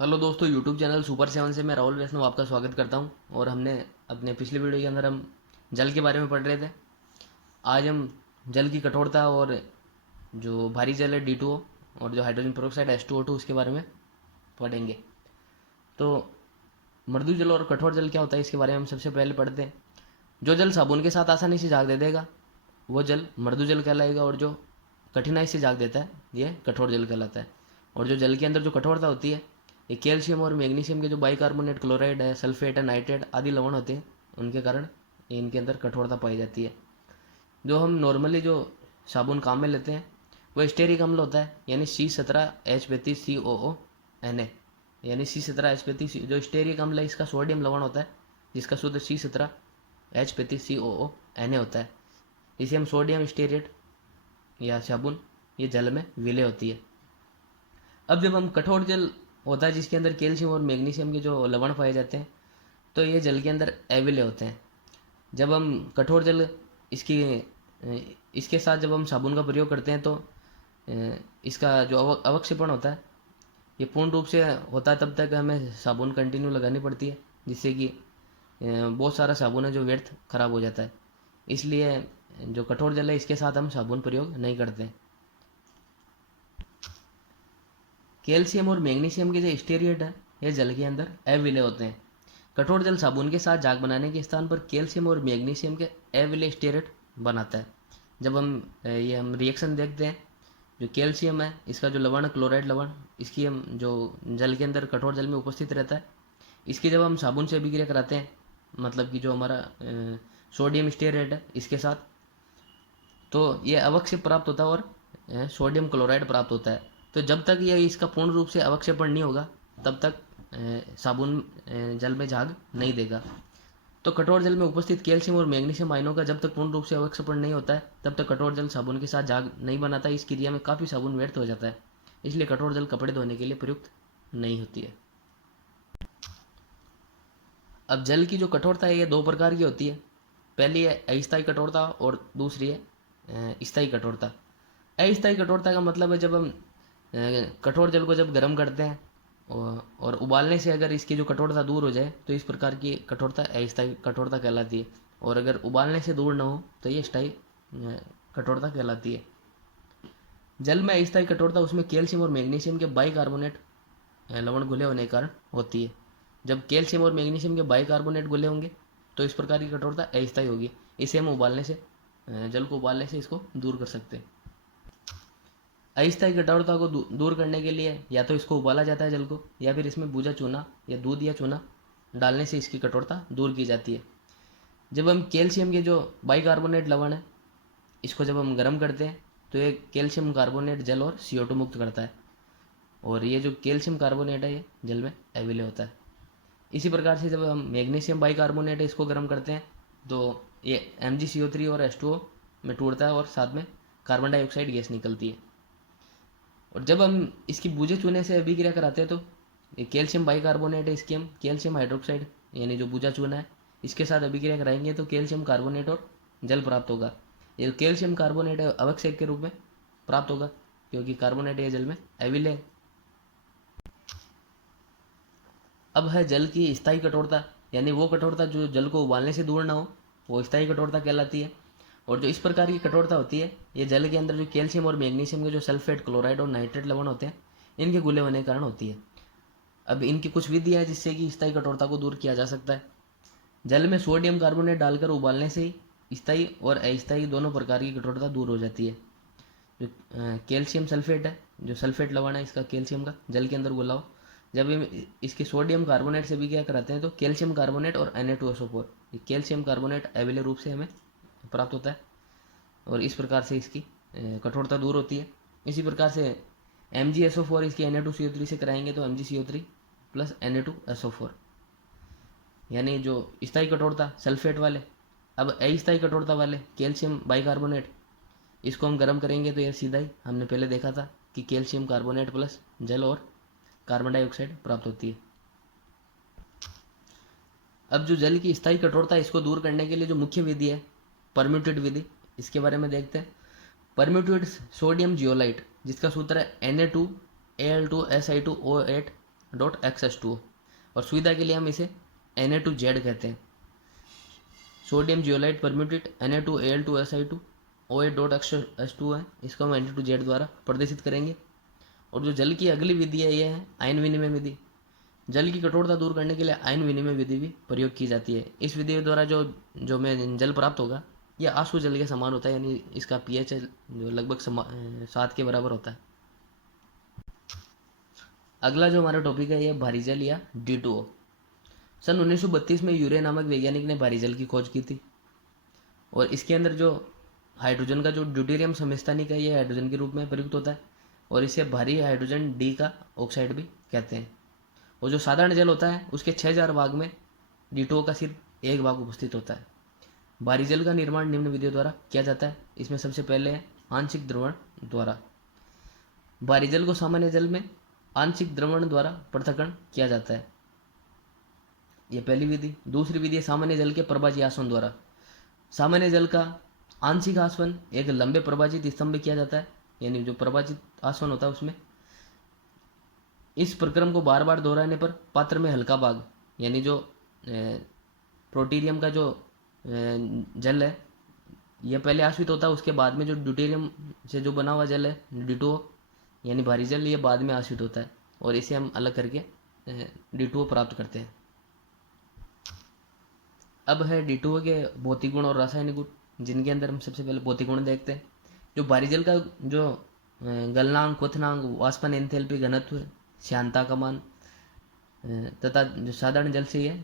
Hello दोस्तों, YouTube channel super seven से मैं राहुल वैष्णव आपका स्वागत करता हूं। और हमने अपने पिछले वीडियो के अंदर हम जल के बारे में पढ़ रहे थे। आज हम जल की कठोरता और जो भारी जल है D2O और जो हाइड्रोजन पेरोक्साइड H2O2 उसके बारे में पढ़ेंगे। तो मृदु जल और कठोर जल क्या होता है इसके बारे में हम सबसे पहले पढ़ते हैं। जो जल साबुन के साथ आसानी से झाग दे देगा वो जल मृदु जल कहलाएगा, और जो कठिनाई से झाग देता है ये कठोर जल कहलाता है। और जो जल के अंदर जो कठोरता होती है, ये कैल्शियम और मैग्नीशियम के जो बाइकार्बोनेट, क्लोराइड है, सल्फेट है, नाइट्रेट आदि लवण होते हैं, उनके कारण इनके अंदर कठोरता पाई जाती है। जो हम नॉर्मली जो साबुन काम में लेते हैं वो स्टेरिक अम्ल होता है, यानी C17H32COO Na, यानी C17H32। जो स्टेरिक अम्ल है इसका सोडियम लवण होता है, जिसका शुद्ध C17H32COO Na होता है। इसे हम सोडियम स्टेरेट या साबुन ये जल में विलय होती है। अब जब हम कठोर जल होता है जिसके अंदर कैल्शियम और मैग्नीशियम के जो लवण पाए जाते हैं, तो ये जल के अंदर अविलय होते हैं। जब हम कठोर जल इसकी इसके साथ जब हम साबुन का प्रयोग करते हैं तो इसका जो अवक्षेपण होता है ये पूर्ण रूप से होता है, तब तक हमें साबुन कंटिन्यू लगानी पड़ती है, जिससे कि बहुत सारा साबुन है जो व्यर्थ खराब हो जाता है। इसलिए जो कठोर जल है इसके साथ हम साबुन प्रयोग नहीं करते। कैल्शियम और मैग्नीशियम के जो स्टेरेट है ये जल के अंदर अविलय होते हैं। कठोर जल साबुन के साथ झाग बनाने के स्थान पर कैल्शियम और मैग्नीशियम के अविलय स्टेरेट बनाता है। जब हम रिएक्शन देखते हैं, जो कैल्शियम है इसका जो लवण क्लोराइड लवण, इसकी हम जो जल के अंदर कठोर जल में उपस्थित रहता है, इसकी जब हम साबुन से अभिक्रिया कराते हैं, मतलब कि जो हमारा सोडियम स्टेरेट है इसके साथ, तो ये अवक्षेप प्राप्त होता है और सोडियम क्लोराइड प्राप्त होता है। तो जब तक ये इसका पूर्ण रूप से अवक्षेपण नहीं होगा तब तक साबुन जल में झाग नहीं देगा। तो कठोर जल में उपस्थित कैल्शियम और मैग्नीशियम आयनों का जब तक पूर्ण रूप से अवक्षेपण नहीं होता है तब तक कठोर जल साबुन के साथ झाग नहीं बनाता। इस क्रिया में काफ़ी साबुन व्यर्थ हो जाता है, इसलिए कठोर जल कपड़े धोने के लिए प्रयुक्त नहीं होती है। अब जल की जो कठोरता है ये दो प्रकार की होती है। पहली है अस्थायी कठोरता और दूसरी है स्थायी कठोरता। अस्थायी कठोरता का मतलब है जब हम कठोर जल को जब गर्म करते हैं और उबालने से अगर इसकी जो कठोरता दूर हो जाए तो इस प्रकार की कठोरता अस्थायी कठोरता कहलाती है। और अगर उबालने से दूर ना हो तो ये स्थायी कठोरता कहलाती है। जल में अस्थायी कठोरता उसमें कैल्शियम और मैग्नीशियम के बाइकार्बोनेट लवण घुले होने के कारण होती है। जब कैल्शियम और मैग्नीशियम के बाइकार्बोनेट घुले होंगे तो इस प्रकार की कठोरता अस्थायी होगी। इसे हम उबालने से जल को उबालने से इसको दूर कर सकते हैं। अस्थायी कठोरता को दूर करने के लिए या तो इसको उबाला जाता है जल को, या फिर इसमें भूजा चूना या दूध या चूना डालने से इसकी कठोरता दूर की जाती है। जब हम कैल्शियम के जो बाइकार्बोनेट लवण है इसको जब हम गर्म करते हैं तो ये कैल्शियम कार्बोनेट जल और CO2 मुक्त करता है, और ये जो कैल्शियम कार्बोनेट है ये जल में अविलय होता है। इसी प्रकार से जब हम मैग्नीशियम बाइकार्बोनेट है इसको गर्म करते हैं तो ये MgCO3 और H2O में टूटता है और साथ में कार्बन डाइऑक्साइड गैस निकलती है। और जब हम इसकी बूझे चूने से अभिक्रिया कराते हैं तो ये कैल्शियम बाइकार्बोनेट है, इसकी हम कैल्शियम हाइड्रोक्साइड यानी जो बूझा चूना है इसके साथ अभिक्रिया कराएंगे तो कैल्शियम कार्बोनेट और जल प्राप्त होगा। ये कैल्शियम कार्बोनेट अवक्षेप के रूप में प्राप्त होगा क्योंकि कार्बोनेट ये जल में अविलय है। अब है जल की स्थायी कठोरता, यानी वो कठोरता जो जल को उबालने से दूर ना हो, वो स्थायी कठोरता कहलाती है। और जो इस प्रकार की कठोरता होती है ये जल के अंदर जो कैल्शियम और मैग्नीशियम के जो सल्फेट, क्लोराइड और नाइट्रेट लवण होते हैं इनके घुले होने के कारण होती है। अब इनकी कुछ विधियाँ है जिससे कि स्थायी कठोरता को दूर किया जा सकता है। जल में सोडियम कार्बोनेट डालकर उबालने से ही स्थायी और अस्थायी दोनों प्रकार की कठोरता दूर हो जाती है। जो कैल्शियम सल्फेट है, जो सल्फेट लवण है इसका कैल्शियम का जल के अंदर घुला हो, जब हम इसके सोडियम कार्बोनेट से भी क्या कराते हैं तो कैल्शियम कार्बोनेट और Na2SO4, ये कैल्शियम कार्बोनेट अविलय रूप से हमें प्राप्त होता है और इस प्रकार से इसकी कठोरता दूर होती है। इसी प्रकार से MgSO4 इसकी Na2CO3 से कराएंगे तो MgCO3 प्लस Na2SO4, यानी जो स्थायी कठोरता सल्फेट वाले। अब अस्थायी कठोरता वाले कैल्शियम बाइकार्बोनेट, इसको हम गर्म करेंगे तो यह सीधा ही हमने पहले देखा था कि कैल्शियम कार्बोनेट प्लस जल और कार्बन डाइऑक्साइड प्राप्त होती है। अब जो जल की स्थायी कठोरता इसको दूर करने के लिए जो मुख्य विधि है परम्यूटेड विधि, इसके बारे में देखते हैं। परम्यूटेड सोडियम जियोलाइट जिसका सूत्र है Na2Al2Si2O8 Na2H2O और सुविधा के लिए हम इसे Na2Z कहते हैं। Sodium zeolite permute Na2Al2Si2 OH.H2O है, इसको हम Na2Z द्वारा प्रदर्शित करेंगे। और जो जल की अगली विधि है यह है आयन विनिमय विधि। जल की कठोरता दूर करने के लिए आयन विनिमय विधि भी प्रयोग की जाती है। इस विधि द्वारा जो जो में जल प्राप्त होगा यह आंसू जल के समान होता है, यानी इसका पीएच जो लगभग 7 के बराबर होता है। अगला जो हमारा टॉपिक है यह भारी जल या D2O। सन 1932 में यूरे नामक वैज्ञानिक ने भारी जल की खोज की थी और इसके अंदर जो हाइड्रोजन का जो ड्यूटेरियम समस्थानिक है यह हाइड्रोजन के रूप में प्रयुक्त होता है और इसे भारी हाइड्रोजन डी का ऑक्साइड भी कहते हैं। और जो साधारण जल होता है उसके 6000 भाग में D2O का सिर्फ एक भाग उपस्थित होता है। भारी जल का निर्माण निम्न विधियों द्वारा किया जाता है। इसमें सबसे पहले है आंशिक द्रवण द्वारा। भारी जल को सामान्य जल में आंशिक द्रवण द्वारा पृथक्करण किया जाता है, यह पहली विधि। दूसरी विधि है सामान्य जल के प्रभाजी आसवन द्वारा। सामान्य जल का आंशिक आसवन एक लंबे प्रभाजित स्तंभ में किया जाता है, यानी जो प्रभाजित आसवन होता है उसमें। इस प्रक्रम को बार बार दोहराने पर पात्र में हल्का भाग यानी जो प्रोटीरियम का जो जल है यह पहले आश्रित होता है, उसके बाद में जो ड्यूटेरियम से जो बना हुआ जल है D2O यानी भारी जल, ये बाद में आश्रित होता है और इसे हम अलग करके D2O प्राप्त करते हैं। अब है D2O के भौतिक गुण और रासायनिक गुण, जिनके अंदर हम सबसे पहले भौतिक गुण देखते हैं। जो भारी जल का जो गलनांक, क्वथनांक, वाष्पन एंथैल्पी, घनत्व, श्यानता का मान तथा जो साधारण जल से ये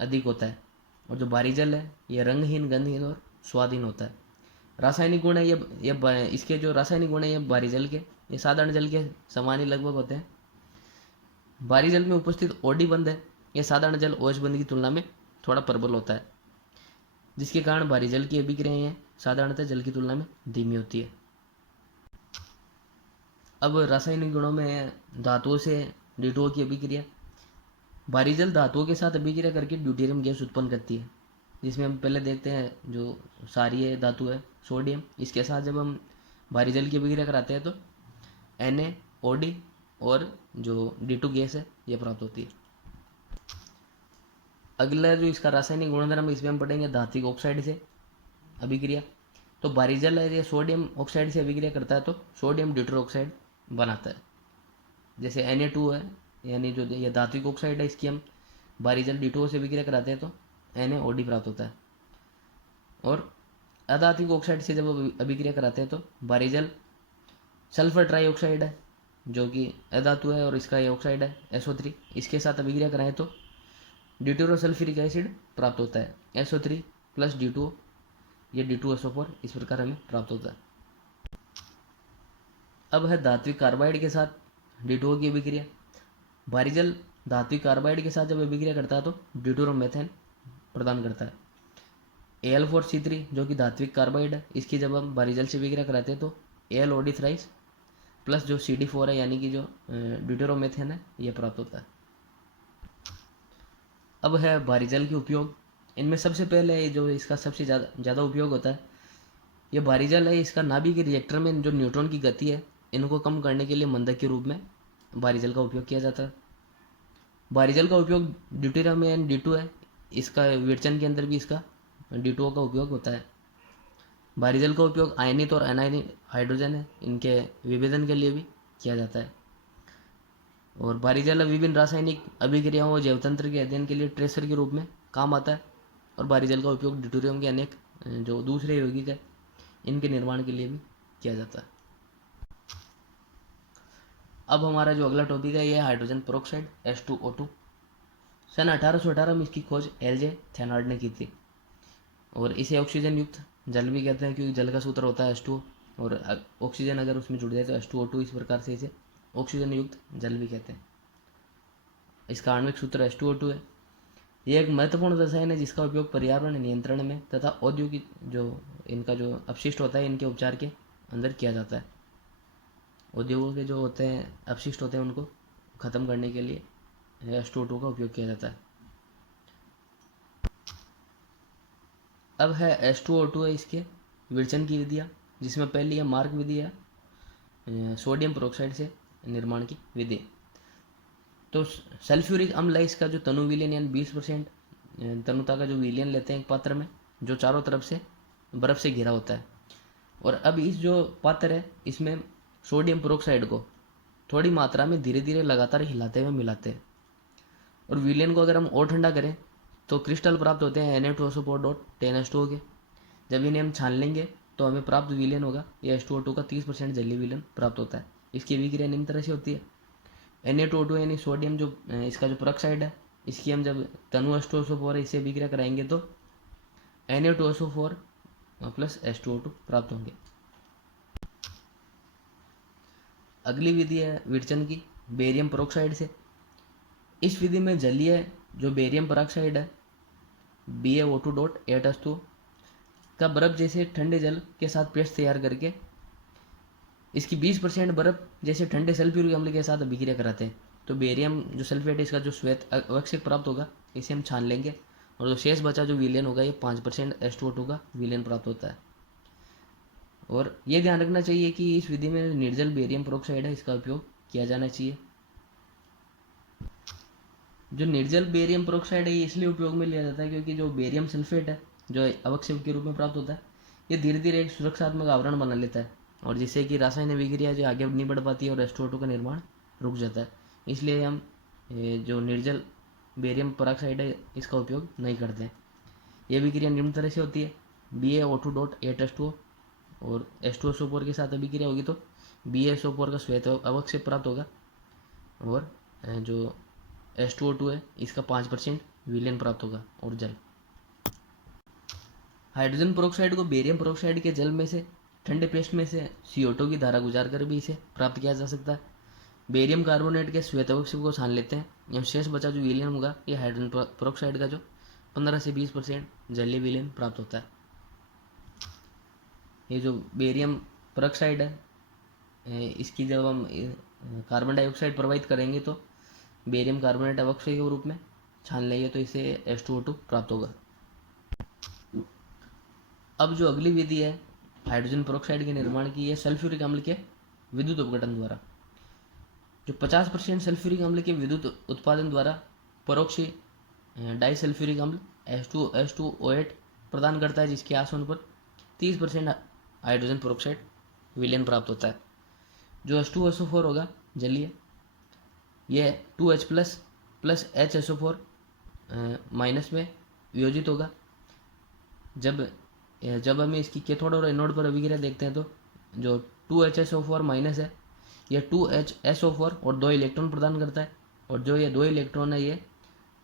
अधिक होता है। और जो भारी जल है ये रंगहीन, गंधहीन और स्वादहीन होता है। रासायनिक गुण है ये इसके जो रासायनिक गुण है ये भारी जल के ये साधारण जल के समान ही लगभग होते हैं। भारी जल में उपस्थित OD बंध है यह साधारण जल OH बंध की तुलना में थोड़ा प्रबल होता है, जिसके कारण भारी जल की अभिक्रियाएं साधारणतः जल की तुलना में धीमी होती है। अब रासायनिक गुणों में धातुओं से D2O की अभिक्रिया। भारी जल धातुओं के साथ अभिक्रिया करके ड्यूटेरियम गैस उत्पन्न करती है, जिसमें हम पहले देखते हैं जो क्षारीय धातु है सोडियम, इसके साथ जब हम भारी जल की अभिक्रिया कराते हैं तो NaOD और जो D2 गैस है यह प्राप्त होती है। अगला जो इसका रासायनिक गुणधर्म इसमें हम पढ़ेंगे धात्विक ऑक्साइड से अभिक्रिया। तो भारी जल है ये सोडियम ऑक्साइड से अभिक्रिया करता है तो सोडियम ड्यूटेरोक्साइड बनाता है। जैसे Na2 है यानी जो ये धात्विक ऑक्साइड है, इसकी हम भारी जल D2O से अभिक्रिया कराते हैं तो NaOD प्राप्त होता है। और अधात्विक ऑक्साइड से जब अभिक्रिया कराते हैं तो भारी जल सल्फर ट्राईऑक्साइड है जो कि अधातु है और इसका ये ऑक्साइड है SO3, इसके साथ अभिक्रिया कराएं तो ड्यूटेरोसल्फ्यूरिक एसिड प्राप्त होता है SO3 प्लस D2O, ये D2SO4 इस प्रकार हमें प्राप्त होता है। अब है धात्विक कार्बाइड के साथ D2O की अभिक्रिया। भारी जल धात्विक कार्बाइड के साथ जब अभिक्रिया करता है तो ड्यूटेरोमेथेन प्रदान करता है। Al4C3 जो कि धात्विक कार्बाइड है, इसकी जब हम भारी जल से अभिक्रिया कराते हैं तो AlOD थ्राइस प्लस जो CD4 है यानी कि जो ड्यूटेरोमेथेन है यह प्राप्त होता है। अब है भारी जल के उपयोग। इनमें सबसे पहले जो इसका सबसे ज़्यादा उपयोग होता है ये भारी जल है, इसका नाभिक के रिएक्टर में जो न्यूट्रॉन की गति है इनको कम करने के लिए मंदक के रूप में भारी जल का उपयोग किया जाता है। भारी जल का उपयोग ड्यूटेरियम एंड D2 है, इसका विरचन के अंदर भी इसका D2O का उपयोग होता है। भारी जल का उपयोग आयनित और अनायनित हाइड्रोजन है इनके विभेदन के लिए भी किया जाता है। और भारी जल विभिन्न रासायनिक अभिक्रियाओं और जैवतंत्र के अध्ययन के लिए ट्रेसर के रूप में काम आता है। और भारी जल का उपयोग ड्यूटेरियम के अनेक जो दूसरे यौगिक है इनके निर्माण के लिए भी किया जाता है। अब हमारा जो अगला टॉपिक है यह हाइड्रोजन पेरोक्साइड H2O2। सन 1818 में इसकी खोज LJ थेनार्ड ने की थी और इसे ऑक्सीजन युक्त जल भी कहते हैं, क्योंकि जल का सूत्र होता है H2O और ऑक्सीजन अगर उसमें जुड़ जाए तो H2O2, इस प्रकार से इसे ऑक्सीजन युक्त जल भी कहते हैं। इसका आणविक सूत्र H2O2 है। यह एक महत्वपूर्ण रसायन है जिसका उपयोग पर्यावरण नियंत्रण में तथा औद्योगिक जो इनका जो अपशिष्ट होता है इनके उपचार के अंदर किया जाता है। उद्योगों के जो होते हैं अपशिष्ट होते हैं उनको ख़त्म करने के लिए H2O2 का उपयोग किया जाता है। अब है H2O2 है इसके विरचन की विधियाँ, जिसमें पहली है मार्क विधि है सोडियम पेरोक्साइड से निर्माण की विधि। तो सल्फ्यूरिक अम्ल है इसका जो तनु विलयन यानी 20% तनुता का जो विलयन लेते हैं एक पात्र में, जो चारों तरफ से बर्फ़ से घिरा होता है। और अब इस जो पात्र है इसमें सोडियम पेरोक्साइड को थोड़ी मात्रा में धीरे धीरे लगातार हिलाते हुए मिलाते हैं। और विलयन को अगर हम और ठंडा करें तो क्रिस्टल प्राप्त होते हैं Na2SO4.10H2O के। जब इन्हें हम छान लेंगे तो हमें प्राप्त विलयन होगा ये H2O2 का 30% जलीय विलयन प्राप्त होता है। इसकी अभिक्रिया निम्न तरह से होती है। Na2O2 यानी सोडियम जो इसका जो पेरोक्साइड है, इसकी हम जब तनु H2SO4 है इससे अभिक्रिया कराएंगे तो Na2SO4 प्लस H2O2 प्राप्त होंगे। अगली विधि है विरचन की बेरियम पेरोक्साइड से। इस विधि में जलीय जो बेरियम पेरोक्साइड है BaO2.8H2O का बर्फ जैसे ठंडे जल के साथ पेस्ट तैयार करके इसकी 20% बर्फ जैसे ठंडे सल्फ्यूरिक अम्ल के साथ अभिक्रिया कराते हैं। तो बेरियम जो सल्फेट है इसका जो श्वेत अवक्षेप प्राप्त होगा इसे हम छान लेंगे और जो शेष बचा जो विलयन होगा ये 5% H2O2 का विलयन प्राप्त होता है। और ये ध्यान रखना चाहिए कि इस विधि में निर्जल बेरियम पेरोक्साइड है इसका उपयोग किया जाना चाहिए। जो निर्जल बेरियम पेरोक्साइड है ये इसलिए उपयोग में लिया जाता है क्योंकि जो बेरियम सल्फेट है जो अवक्षेप के रूप में प्राप्त होता है ये धीरे धीरे एक सुरक्षात्मक आवरण बना लेता है और जिससे कि रासायनिक विक्रिया जो आगे नहीं बढ़ पाती है और H2O2 का निर्माण रुक जाता है। इसलिए हम जो निर्जल बेरियम पेरोक्साइड है इसका उपयोग नहीं करते हैं। ये विक्रिया निम्न तरह से होती है BaO2.8H2O और H2SO4 के साथ अभिक्रिया होगी तो BaSO4 का श्वेत अवक्षेप प्राप्त होगा और जो H2O2 है इसका 5% विलयन प्राप्त होगा और जल। हाइड्रोजन पेरोक्साइड को बेरियम पेरोक्साइड के जल में से ठंडे पेस्ट में से CO2 की धारा गुजार कर भी इसे प्राप्त किया जा सकता है। बेरियम कार्बोनेट के श्वेत अवक्षेप को छान लेते हैं एवं शेष बचा जो विलयन होगा ये हाइड्रोजन पेरोक्साइड का जो 15 से 20% जलीय विलयन प्राप्त होता है। ये जो बेरियम पेरोक्साइड है इसकी जब हम कार्बन डाइऑक्साइड प्रवाहित करेंगे तो बेरियम कार्बोनेट अवक्षय के रूप में छान लेंगे तो इसे H2O2 प्राप्त होगा। अब जो अगली विधि है हाइड्रोजन पेरोक्साइड के निर्माण की है सल्फ्यूरिक अम्ल के विद्युत अपघटन द्वारा। जो 50% सल्फ्यूरिक अम्ल के विद्युत उत्पादन द्वारा परोक्ष डाइसल्फ्यूरिक अम्ल H2H2O8 प्रदान करता है जिसके आसवन पर 30% हाइड्रोजन पेरोक्साइड विलयन प्राप्त होता है। जो H2SO4 होगा जलीय ये 2H प्लस HSO4 माइनस में वियोजित होगा। जब हमें इसकी कैथोड और एनोड पर अभिक्रिया देखते हैं तो जो 2HSO4 माइनस है यह 2HSO4 और 2 इलेक्ट्रॉन प्रदान करता है और जो ये 2 इलेक्ट्रॉन है ये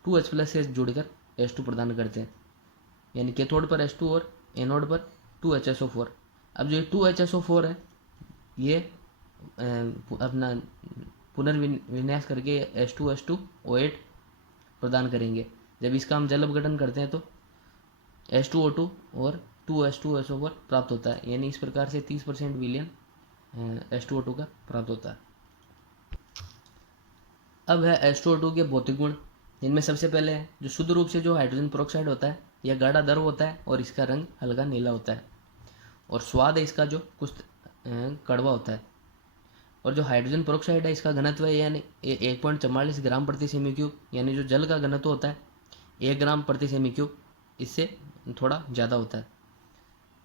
2H प्लस से जुड़कर H2 प्रदान करते हैं यानी कैथोड पर H2 और एनोड पर 2HSO4। अब जो 2HSO4 है ये अपना पुनर्विन्यास करके H2H2O8 प्रदान करेंगे। जब इसका हम जल अपघटन करते हैं तो H2O2 और 2H2SO4 प्राप्त होता है यानी इस प्रकार से 30% विलयन H2O2 का प्राप्त होता है। अब है H2O2 के भौतिक गुण, जिनमें सबसे पहले है जो शुद्ध रूप से जो हाइड्रोजन पेरोक्साइड होता है यह गाढ़ा द्रव होता है और इसका रंग हल्का नीला होता है और स्वाद है इसका जो कुछ कड़वा होता है। और जो हाइड्रोजन पेरोक्साइड है इसका घनत्व है यानी 1.44 ग्राम प्रति सेमी क्यूब यानी जो जल का घनत्व होता है 1 ग्राम प्रति सेमी क्यूब इससे थोड़ा ज़्यादा होता है।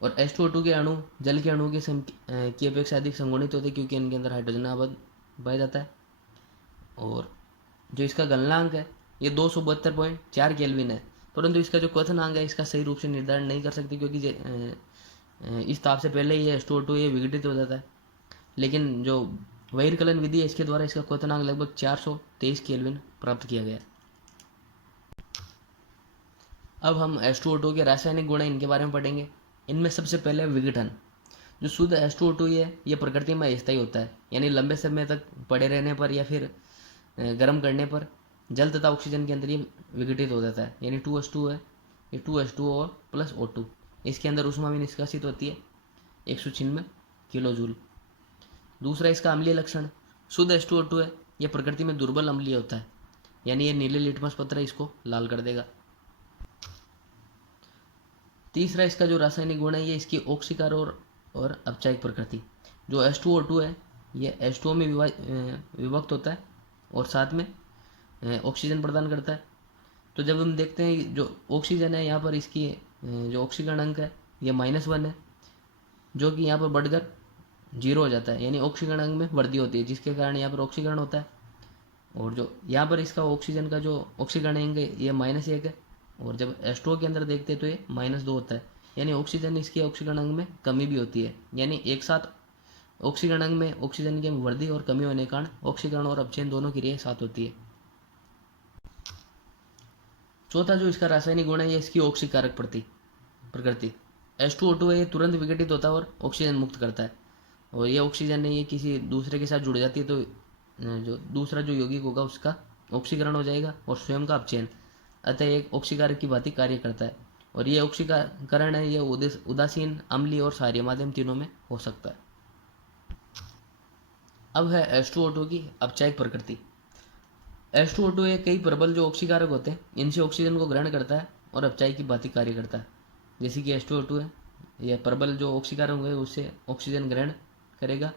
और H2O2 के अणु जल के अणु की अपेक्षा अधिक संगुणित होते हैं क्योंकि इनके अंदर हाइड्रोजन आबद्ध पाया जाता है। और जो इसका गलनांक है ये 272.4 केल्विन है, परंतु इसका जो क्वथनांक है इसका सही रूप से निर्धारण नहीं कर सकते क्योंकि इस ताप से पहले ही H2O2 ये विघटित हो जाता है। लेकिन जो वैरकलन विधि है इसके द्वारा इसका क्वथनांक लगभग 423 केल्विन प्राप्त किया गया। अब हम H2O2 के रासायनिक गुण इनके बारे में पढ़ेंगे। इनमें सबसे पहले विघटन। जो शुद्ध H2O2 है ये प्रकृति में अस्थायी होता है यानी लंबे समय तक पड़े रहने पर या फिर गर्म करने पर जल तथा ऑक्सीजन के अंदर ये विघटित हो जाता है यानी 2H2 है ये 2H2O प्लस O2 इसके अंदर ऊष्मा भी निष्कासित होती है 196 किलो जूल। दूसरा इसका अम्लीय लक्षण, शुद्ध H2O2 है यह प्रकृति में दुर्बल अम्लीय होता है यानी ये नीले लिटमस पत्र इसको लाल कर देगा। तीसरा इसका जो रासायनिक गुण है ये इसकी ऑक्सीकार और अपचायक प्रकृति। जो H2O2 है ये H2O में विभक्त होता है और साथ में ऑक्सीजन प्रदान करता है। तो जब हम देखते हैं जो ऑक्सीजन है यहाँ पर इसकी जो ऑक्सीकरण अंक है ये -1 है, जो कि यहाँ पर बढ़कर 0 हो जाता है, यानी ऑक्सीकरण अंक में वृद्धि होती है, जिसके कारण यहाँ पर ऑक्सीकरण होता है। और जो यहाँ पर इसका ऑक्सीजन का जो ऑक्सीकरण अंक है ये -1 है, और जब H2O के अंदर देखते हैं तो ये -2 होता है, यानी ऑक्सीजन इसके ऑक्सीकरण अंक में कमी भी होती है। यानी एक साथ ऑक्सीकरण अंग में ऑक्सीजन की वृद्धि और कमी होने के कारण ऑक्सीकरण और अपचयन दोनों क्रियाएं साथ होती है। चौथा जो इसका रासायनिक गुण है ये इसकी ऑक्सीकारक प्रकृति। H2O2 है, ये तुरंत विघटित होता है और ऑक्सीजन मुक्त करता है, और ये ऑक्सीजन नहीं है किसी दूसरे के साथ जुड़ जाती है तो जो दूसरा जो यौगिक होगा उसका ऑक्सीकरण हो जाएगा और स्वयं का अपचयन, अतः एक ऑक्सीकारक की भांति कार्य करता है। और ये ऑक्सीकरण है ये उदासीन, अम्लीय और क्षारीय माध्यम तीनों में हो सकता है। अब है H2O2 की अपचायक प्रकृति। H2O2 एक कई प्रबल जो ऑक्सीकारक होते हैं इनसे ऑक्सीजन को ग्रहण करता है और अपचायक की भांति कार्य करता है। जैसे कि H2O2 है, यह प्रबल जो ऑक्सीकारक होंगे उससे ऑक्सीजन ग्रहण करेगा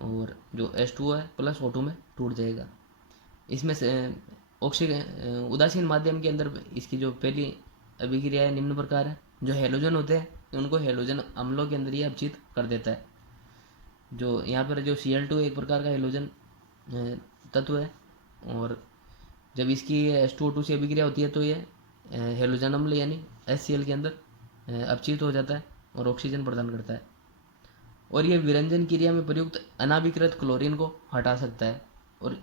और जो H2O है प्लस O2 में टूट जाएगा। इसमें से उदासीन माध्यम के अंदर इसकी जो पहली अभिक्रिया है निम्न प्रकार है। जो हेलोजन होते हैं उनको हेलोजन अम्लों के अंदर ही अपचित कर देता है। जो यहाँ पर जो Cl2 एक प्रकार का हेलोजन तत्व है, और जब इसकी H2O2 से अभिक्रिया होती है तो ये हेलोजन अम्ल यानी HCl के अंदर अपचित हो जाता है और ऑक्सीजन प्रदान करता है। और ये विरंजन क्रिया में प्रयुक्त अनाभिकृत क्लोरीन को हटा सकता है, और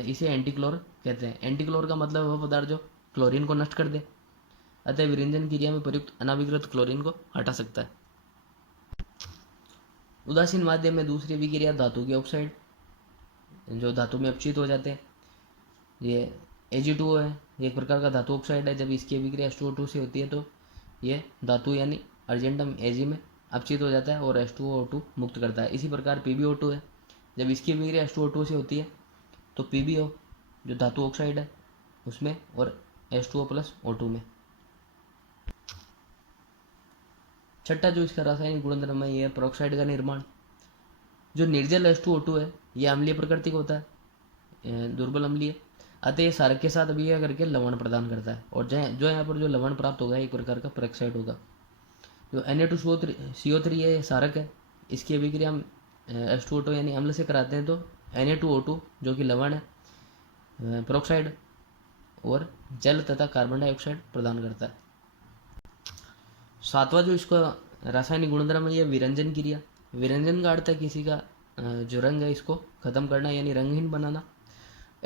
इसे एंटीक्लोर कहते हैं। एंटीक्लोर का मतलब है वह पदार्थ जो क्लोरीन को नष्ट कर दे, अतः विरंजन क्रिया में प्रयुक्त अनाभिकृत क्लोरीन को हटा सकता है। उदासीन माध्यम में दूसरी अभिक्रिया धातु के ऑक्साइड जो धातु में अपचित हो जाते हैं, ये Ag2O है, एक प्रकार का धातु ऑक्साइड है। जब इसकी अभिक्रिया H2O2 से होती है तो ये धातु यानी अर्जेंटम Ag में अपचित हो जाता है और H2O2 मुक्त करता है। इसी प्रकार PbO2 है, जब इसकी अभिक्रिया H2O2 से होती है तो PbO जो धातु ऑक्साइड है उसमें और H2O प्लस O2 में। छठा जो इसका रासायनिक गुणधर्म है यह पेरोक्साइड का निर्माण। जो निर्जल H2O2 है यह अम्लीय प्रकृति का होता है, दुर्बल अम्लीय, अतः ये क्षारक के साथ अभिक्रिया करके लवण प्रदान करता है, और जो यहाँ पर जो लवण प्राप्त होगा एक प्रकार का पेरोक्साइड होगा। जो Na2CO3 है क्षारक है, इसकी अभिक्रिया हम H2O2 यानी अम्ल से कराते हैं तो Na2O2 जो कि लवण है पेरोक्साइड और जल तथा कार्बन डाइऑक्साइड प्रदान करता है। सातवां जो इसका रासायनिक गुणधर्म है यह विरंजन क्रिया। विरंजन का अर्थ है किसी का जो रंग है इसको खत्म करना यानी रंगहीन बनाना।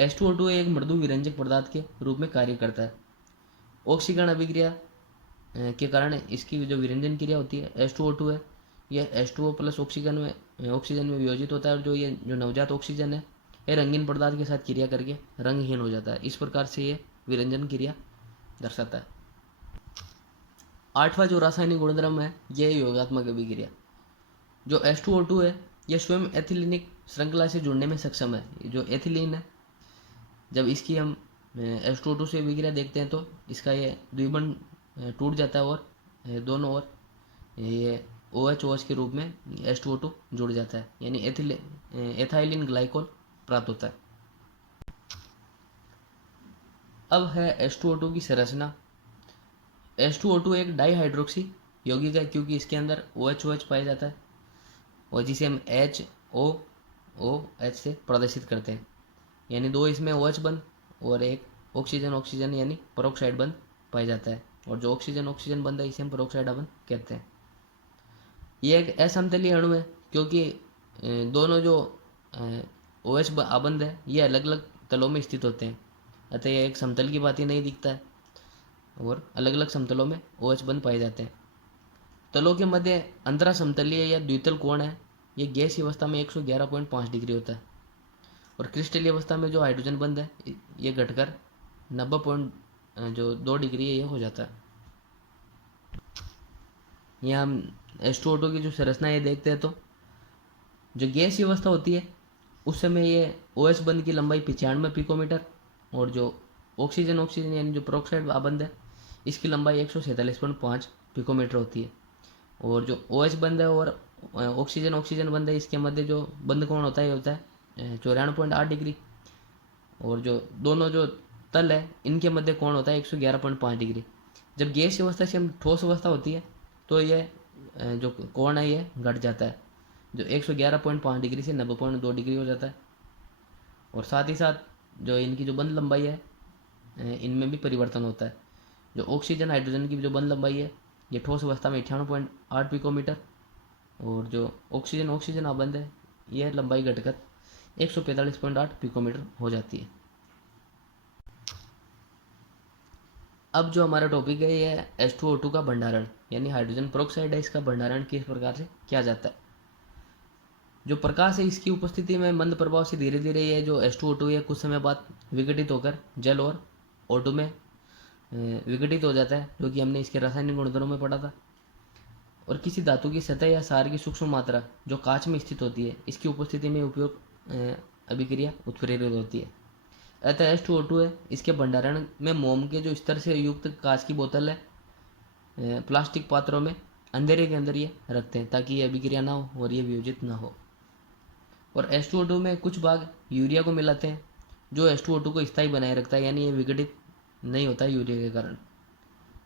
H2O2 एक मृदु विरंजक पदार्थ के रूप में कार्य करता है। ऑक्सीकरण अभिक्रिया के कारण इसकी जो विरंजन क्रिया होती है H2O2 है यह H2O प्लस ऑक्सीजन में वियोजित होता है, और ये जो नवजात ऑक्सीजन है यह रंगीन पदार्थ के साथ क्रिया करके रंगहीन हो जाता है। इस प्रकार से ये विरंजन क्रिया दर्शाता है। आठवां जो रासायनिक गुणधर्म है यह योगात्मक अभिक्रिया। जो H2O2 है यह स्वयं एथिलीनिक श्रृंखला से जुड़ने में सक्षम है। जो एथिलीन है जब इसकी हम H2O2 से अभिक्रिया देखते हैं तो इसका ये द्विबंध टूट जाता है और दोनों ओर ये OH के रूप में H2O2 जुड़ जाता है, यानी एथाइलिन ग्लाइकोल प्राप्त होता है। अब है H2O2 की संरचना। H2O2 एक डाईहाइड्रोक्सी यौगिक है क्योंकि इसके अंदर OH पाया जाता है, और जिसे हम HOOH से प्रदर्शित करते हैं, यानी दो इसमें OH बंध और एक ऑक्सीजन यानी पेरोक्साइड बंध पाया जाता है, और जो ऑक्सीजन बंध है इसे हम पेरोक्साइड बंध कहते हैं। ये एक असमतलीय अणु है क्योंकि दोनों जो OH आबंध है ये अलग अलग तलों में स्थित होते हैं, अतः यह एक समतल की बात ही नहीं दिखता है, और अलग अलग समतलों में OH बंध पाए जाते हैं। तलों के मध्य अंतरा समतलीय या द्वितल कोण है, ये गैसीय अवस्था में 111.5 डिग्री होता है, और क्रिस्टलीय अवस्था में जो हाइड्रोजन बंध है ये घटकर 90.2 डिग्री ये हो जाता है। यहाँ हम H2O2 की जो संरचना ये देखते हैं तो जो गैसीय अवस्था होती है उस समय ये OH बंध की लंबाई 95 पिकोमीटर, और जो ऑक्सीजन यानी जो पेरोक्साइड आबंध है इसकी लंबाई 147.5 पिकोमीटर होती है, और जो OH बंध है और ऑक्सीजन बंध है इसके मध्य जो बंध कोण होता है 94.8 डिग्री, और जो दोनों जो तल है इनके मध्य कोण होता है 111.5 डिग्री। जब गैस अवस्था से हम ठोस अवस्था होती है तो ये जो कोण है ये घट जाता है, जो 111.5 डिग्री से 90.2 डिग्री हो जाता है। और साथ ही साथ जो इनकी जो बंध लंबाई है इनमें भी परिवर्तन होता है। जो ऑक्सीजन हाइड्रोजन की जो बंध लंबाई है ये ठोस अवस्था में 98.8 पिकोमीटर, और जो ऑक्सीजन ऑक्सीजन आबंध है यह लंबाई घटकर 145.8 पिकोमीटर हो जाती है। अब जो हमारा टॉपिक है ये है H2O2 का भंडारण, यानी हाइड्रोजन पेरोक्साइड है, इसका भंडारण किस प्रकार से किया जाता है। जो प्रकाश है इसकी उपस्थिति में मंद प्रभाव से धीरे धीरे ये जो H2O2 है कुछ समय बाद विघटित होकर जल और O2 में विघटित हो जाता है, जो कि हमने इसके रासायनिक गुणधर्मों में पढ़ा था। और किसी धातु की सतह या सार की सूक्ष्म मात्रा जो कांच में स्थित होती है इसकी उपस्थिति में उपयोग अभिक्रिया उत्प्रेरित होती है। अतः H2O2 है इसके भंडारण में मोम के जो स्तर से युक्त कांच की बोतल है प्लास्टिक पात्रों में अंधेरे के अंदर ये रखते हैं ताकि ये अभिक्रिया ना हो और ये वियोजित ना हो। और H2O2 में कुछ भाग यूरिया को मिलाते हैं जो H2O2 को स्थायी बनाए रखता है, यानी ये विघटित नहीं होता है यूरिया के कारण,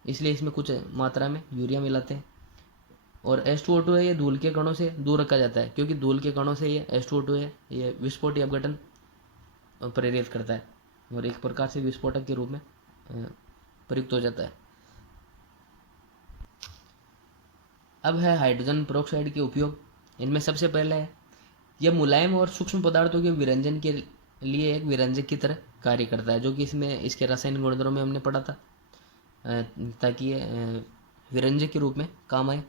इसलिए इसमें कुछ मात्रा में यूरिया मिलाते हैं। और H2O2 है ये धूल के कणों से दूर रखा जाता है, क्योंकि धूल के कणों से ये H2O2 है ये विस्फोटी अपघटन प्रेरित करता है और एक प्रकार से विस्फोटक के रूप में प्रयुक्त हो जाता है। अब है हाइड्रोजन पेरोक्साइड के उपयोग। इनमें सबसे पहले है यह मुलायम और सूक्ष्म पदार्थों के विरंजन के लिए एक विरंजक की तरह कार्य करता है, जो कि इसमें इसके रासायनिक गुणधर्मों में हमने पढ़ा था, ताकि ये विरंजक के रूप में काम आए।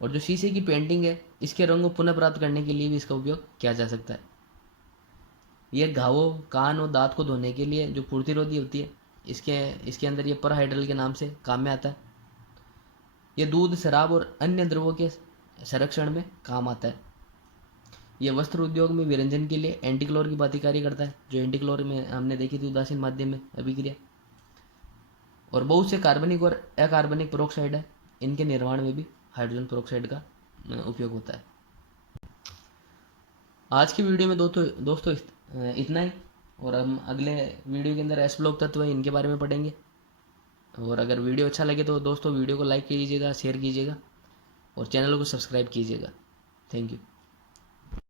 और जो शीशे की पेंटिंग है इसके रंग को पुनः प्राप्त करने के लिए भी इसका उपयोग किया जा सकता है। यह घावों, कान और दांत को धोने के लिए जो प्रतिरोधी होती है इसके अंदर ये परहाइड्रल के नाम से काम में आता है। यह दूध, शराब और अन्य द्रवों के संरक्षण में काम आता है। यह वस्त्र उद्योग में विरंजन के लिए एंटीक्लोर की भांति कार्य करता है, जो एंटीक्लोर में हमने देखी थी उदासीन माध्यम में अभिक्रिया। और बहुत से कार्बनिक और अकार्बनिक पेरोक्साइड है, इनके निर्माण में भी हाइड्रोजन पेरोक्साइड का उपयोग होता है। आज की वीडियो में दोस्तों इतना ही, और हम अगले वीडियो के अंदर S ब्लॉक तत्व है इनके बारे में पढ़ेंगे। और अगर वीडियो अच्छा लगे तो दोस्तों वीडियो को लाइक कीजिएगा, शेयर कीजिएगा और चैनल को सब्सक्राइब कीजिएगा। Thank you.